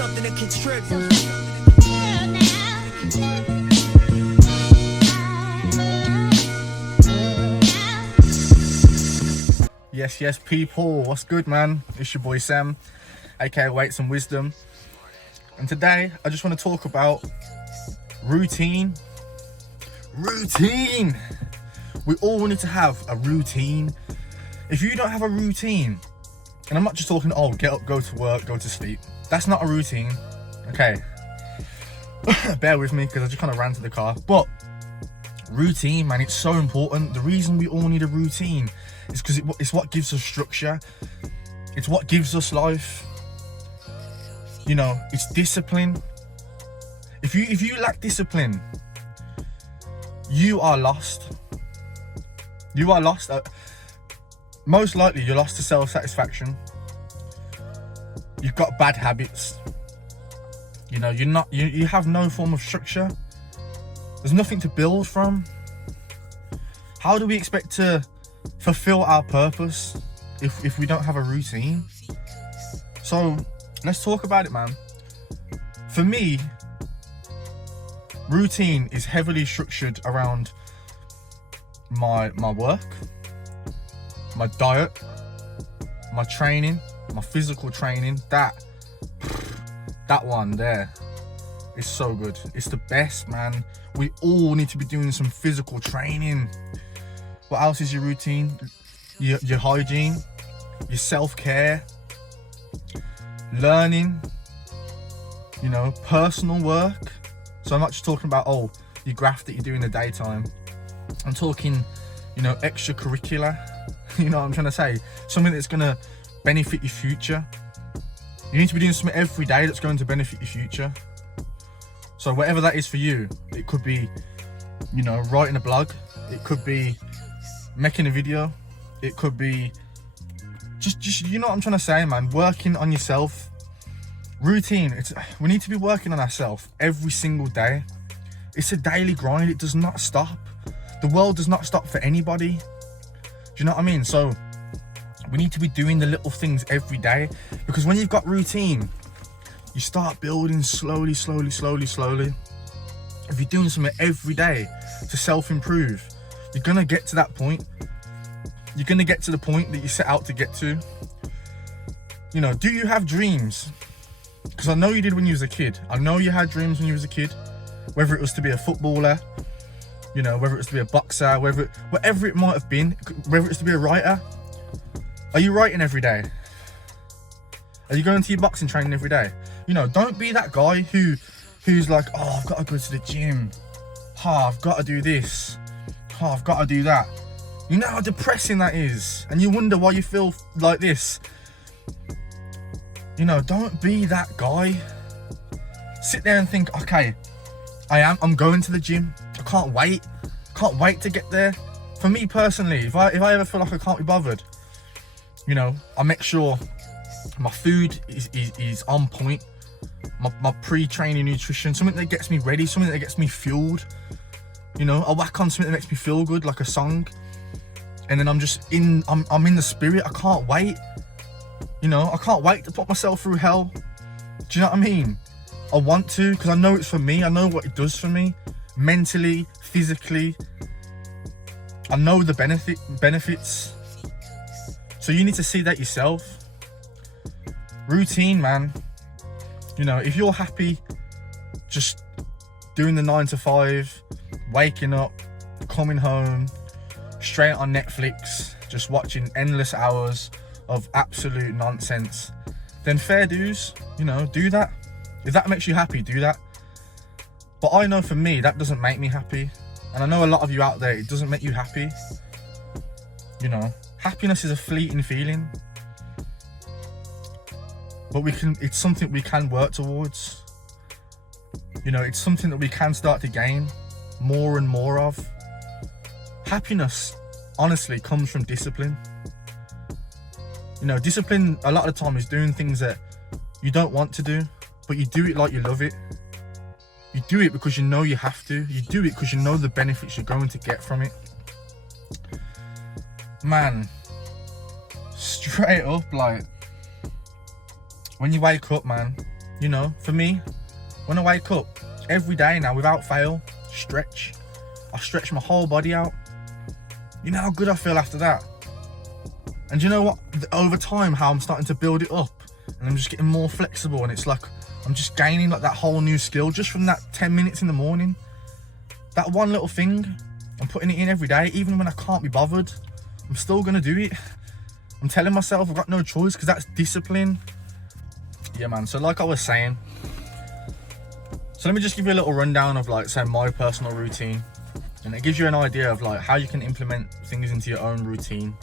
something to contribute. Yes, people, what's good, man? It's your boy Sam, aka Weights and Wisdom, and today I just want to talk about routine. We all need to have a routine. If you don't have a routine, and I'm not just talking, oh, get up, go to work, go to sleep. That's not a routine, okay? Bear with me because I just kind of ran to the car. But routine, man, it's so important. The reason we all need a routine is because it's what gives us structure. It's what gives us life. You know, it's discipline. If you lack discipline, you are lost. You are lost. Most likely, you're lost to self-satisfaction. You've got bad habits. You know, you have no form of structure. There's nothing to build from. How do we expect to fulfill our purpose if we don't have a routine? So let's talk about it, man. For me, routine is heavily structured around my work, my diet, my training, my physical training. That one there is so good. It's the best, man. We all need to be doing some physical training. What else is your routine? Your hygiene, your self-care, learning, you know, personal work. So I'm not just talking about, oh, your graft that you do in the daytime. I'm talking, you know, extracurricular. You know what I'm trying to say? Something that's going to benefit your future. You need to be doing something every day that's going to benefit your future. So whatever that is for you, it could be, you know, writing a blog. It could be making a video. It could be just you know what I'm trying to say, man. Working on yourself. Routine. We need to be working on ourselves every single day. It's a daily grind. It does not stop. The world does not stop for anybody. Do you know what I mean? So we need to be doing the little things every day, because when you've got routine, you start building slowly. If you're doing something every day to self-improve, you're gonna get to that point. You're gonna get to the point that you set out to get to. You know, do you have dreams? Because I know you did when you was a kid. I know you had dreams when you was a kid, whether it was to be a footballer, you know, whether it was to be a boxer, whatever it might have been, whether it's to be a writer. Are you writing every day? Are you going to your boxing training every day? You know, don't be that guy who's like, oh, I've got to go to the gym. Oh, I've got to do this. Oh, I've got to do that. You know how depressing that is, and you wonder why you feel like this. You know, don't be that guy. Sit there and think, okay, I'm going to the gym. I can't wait to get there. For me personally, if I ever feel like I can't be bothered, you know, I make sure my food is on point. My pre-training nutrition, something that gets me ready, something that gets me fueled. You know, I whack on something that makes me feel good, like a song, and then I'm in the spirit. I can't wait. You know, I can't wait to put myself through hell. Do you know what I mean? I want to, because I know it's for me. I know what it does for me, mentally, physically. I know the benefits. So you need to see that yourself. Routine, man. You know, if you're happy just doing the 9 to 5, waking up, coming home, straight on Netflix, just watching endless hours of absolute nonsense, then fair dues, you know, do that. If that makes you happy, do that. But I know for me, that doesn't make me happy. And I know a lot of you out there, it doesn't make you happy. You know, happiness is a fleeting feeling. But it's something we can work towards. You know, it's something that we can start to gain more and more of. Happiness, honestly, comes from discipline. You know, discipline a lot of the time is doing things that you don't want to do, but you do it like you love it. You do it because you know you have to. You do it because you know the benefits you're going to get from it. Man, straight up, like, when you wake up, man, You know, for me, when I wake up every day now, without fail, stretch. I stretch my whole body out. You know how good I feel after that? And you know what? Over time, how I'm starting to build it up, and I'm just getting more flexible, and it's like I'm just gaining like that whole new skill just from that 10 minutes in the morning. That one little thing, I'm putting it in every day, even when I can't be bothered. I'm still gonna do it. I'm telling myself I've got no choice, because that's discipline. Yeah, man. So like I was saying, so let me just give you a little rundown of like, say, my personal routine, and it gives you an idea of like how you can implement things into your own routine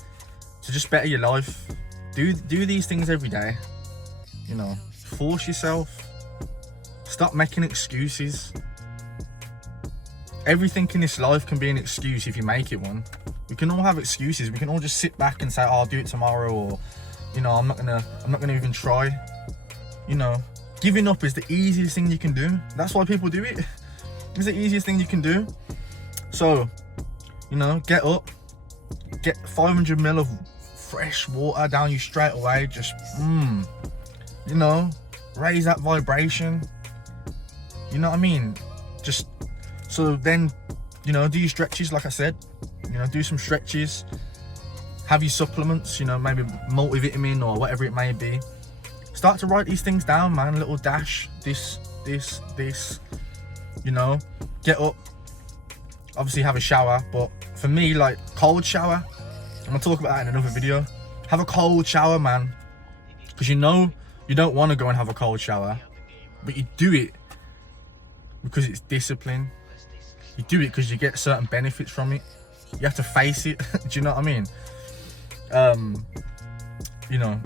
to just better your life. Do these things every day. You know, force yourself. Stop making excuses. Everything in this life can be an excuse if you make it one. We can all have excuses. We can all just sit back and say, oh, I'll do it tomorrow, or, you know, I'm not gonna even try. You know, giving up is the easiest thing you can do. That's why people do it. It's the easiest thing you can do. So, you know, get up, get 500 ml of fresh water down you straight away. Just, you know, raise that vibration. You know what I mean? Just, so then, you know, do your stretches, like I said. You know, do some stretches. Have your supplements, you know, maybe multivitamin or whatever it may be. Start to write these things down, man. A little dash, this. You know, get up. Obviously have a shower, but for me, like, cold shower. I'm gonna talk about that in another video. Have a cold shower, man. Because you know you don't want to go and have a cold shower, but you do it because it's discipline. You do it because you get certain benefits from it. You have to face it. Do you know what I mean? You know,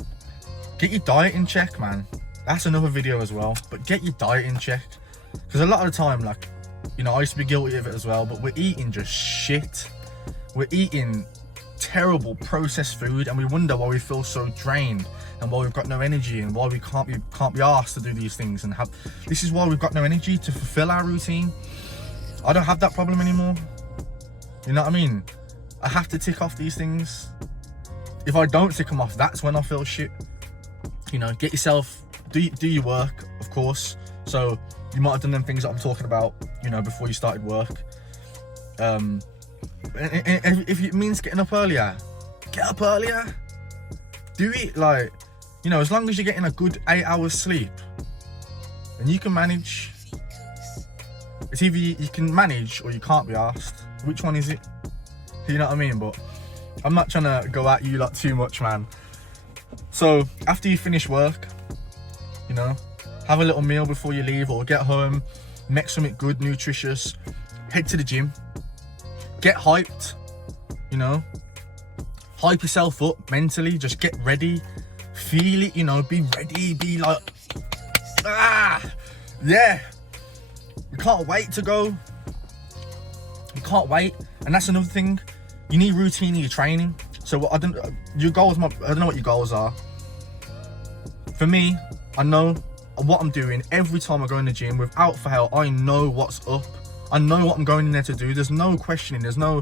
get your diet in check, man. That's another video as well. But get your diet in check, because a lot of the time, like, you know, I used to be guilty of it as well, but we're eating just shit. We're eating terrible processed food, and we wonder why we feel so drained, and why we've got no energy, and why we can't be asked to do these things, and this is why we've got no energy to fulfill our routine. I don't have that problem anymore. You know what I mean? I have to tick off these things. If I don't tick them off, that's when I feel shit. You know, get yourself, do your work, of course. So you might have done them things that I'm talking about, you know, before you started work. And if it means getting up earlier, get up earlier. Do it, like, you know, as long as you're getting a good 8 hours sleep, and you can manage. It's either you can manage or you can't be asked. Which one is it? You know what I mean? But I'm not trying to go at you lot too much, man. So after you finish work, you know, have a little meal before you leave, or get home, make something good, nutritious, head to the gym, get hyped, you know, hype yourself up mentally, just get ready, feel it, you know, be ready, be like, yeah. You can't wait to go. You can't wait. And that's another thing. You need routine in your training. So I don't know what your goals are. For me, I know what I'm doing every time I go in the gym. Without fail, I know what's up. I know what I'm going in there to do. There's no questioning. There's no,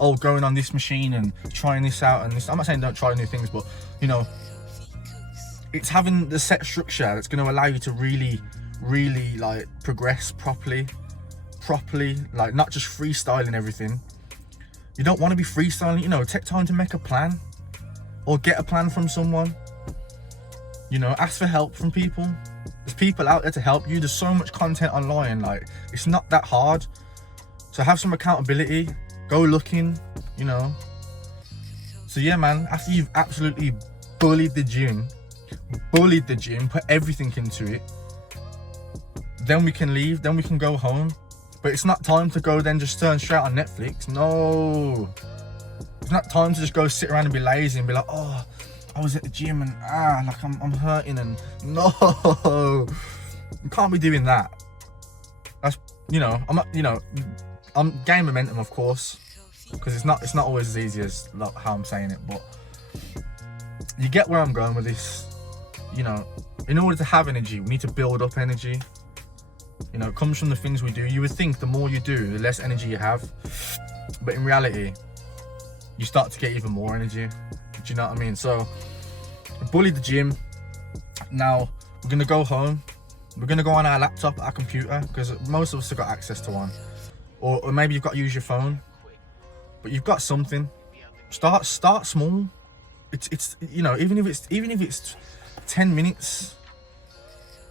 oh, going on this machine and trying this out and this. I'm not saying don't try new things, but, you know, it's having the set structure that's going to allow you to really like progress properly, like, not just freestyling everything. You don't want to be freestyling, you know. Take time to make a plan, or get a plan from someone. You know, ask for help from people. There's people out there to help you. There's so much content online, like, it's not that hard. So have some accountability, go looking, you know. So yeah, man, after you've absolutely bullied the gym, put everything into it, then we can leave, then we can go home. But it's not time to go then just turn straight on Netflix. No. It's not time to just go sit around and be lazy and be like, oh, I was at the gym and like I'm hurting, and no. You can't be doing that. That's, you know, I'm not, you know, I'm gain momentum, of course, because it's not always as easy as how I'm saying it, but you get where I'm going with this. You know, in order to have energy, we need to build up energy. You know, it comes from the things we do. You would think the more you do, the less energy you have. But in reality, you start to get even more energy. Do you know what I mean? So, I bullied the gym. Now, we're going to go home. We're gonna go on our laptop, our computer, because most of us have got access to one. Or maybe you've got to use your phone, but you've got something. Start small. It's you know, even if it's 10 minutes,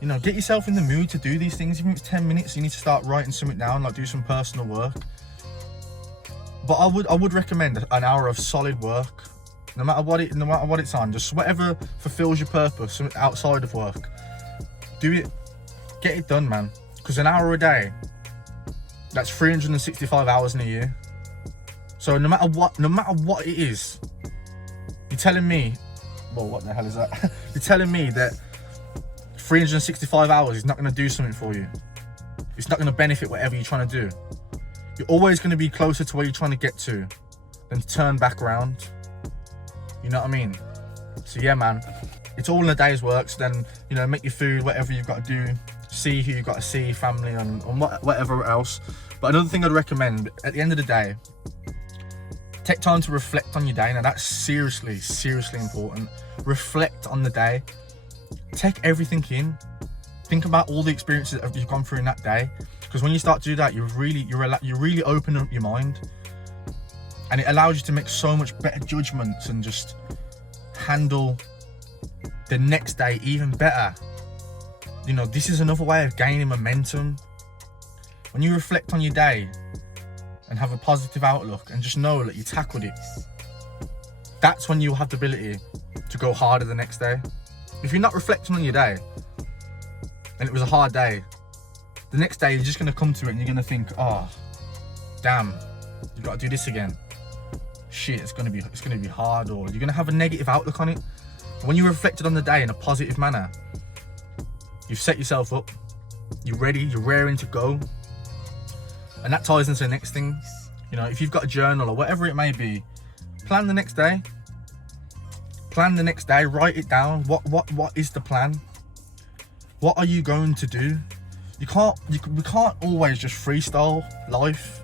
you know, get yourself in the mood to do these things. Even if it's 10 minutes, you need to start writing something down, like do some personal work. But I would recommend an hour of solid work, no matter what it's on. Just whatever fulfills your purpose outside of work. Do it, get it done, man. Because an hour a day, that's 365 hours in a year. So no matter what it is, you're telling me, well, what the hell is that? You're telling me that 365 hours is not going to do something for you. It's not going to benefit whatever you're trying to do. You're always going to be closer to where you're trying to get to than to turn back around. You know what I mean? So yeah, man, it's all in a day's work. So then, you know, make your food, whatever you've got to do, see who you've got to see, family, and whatever else. But another thing I'd recommend, at the end of the day, take time to reflect on your day. Now that's seriously important. Reflect on the day. Take everything in. Think about all the experiences that you've gone through in that day. Because when you start to do that, you really open up your mind, and it allows you to make so much better judgments and just handle the next day even better. You know, this is another way of gaining momentum. When you reflect on your day and have a positive outlook and just know that you tackled it, that's when you'll have the ability to go harder the next day. If you're not reflecting on your day and it was a hard day, the next day you're just going to come to it and you're going to think, oh damn, you've got to do this again. Shit, it's going to be hard, or you're going to have a negative outlook on it. When you reflected on the day in a positive manner, you've set yourself up, you're ready, you're raring to go. And that ties into the next thing. You know, if you've got a journal or whatever it may be, plan the next day. Plan the next day, write it down. What is the plan? What are you going to do? We can't always just freestyle life.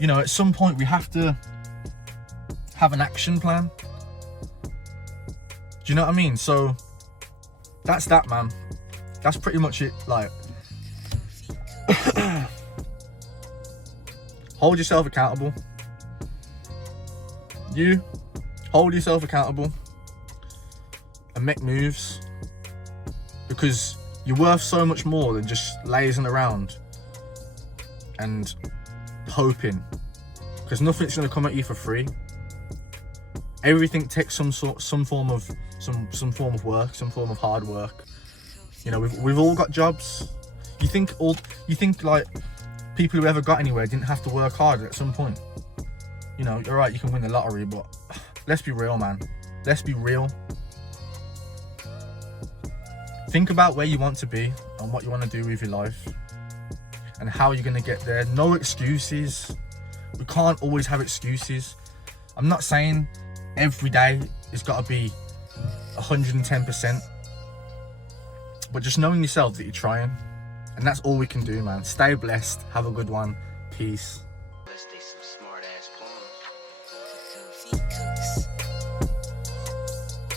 You know, at some point we have to have an action plan. Do you know what I mean? So that's that, man. That's pretty much it. Like, hold yourself accountable. You hold yourself accountable and make moves, because you're worth so much more than just lazing around and hoping, because nothing's going to come at you for free. Everything takes some form of work, some form of hard work. You know, we've all got jobs. You think like people who ever got anywhere didn't have to work hard at some point. You know, you're right, you can win the lottery, but let's be real, man. Let's be real. Think about where you want to be and what you want to do with your life and how you're going to get there. No excuses. We can't always have excuses. I'm not saying every day it's got to be 110%, but just knowing yourself that you're trying, and that's all we can do, man. Stay blessed. Have a good one. Peace.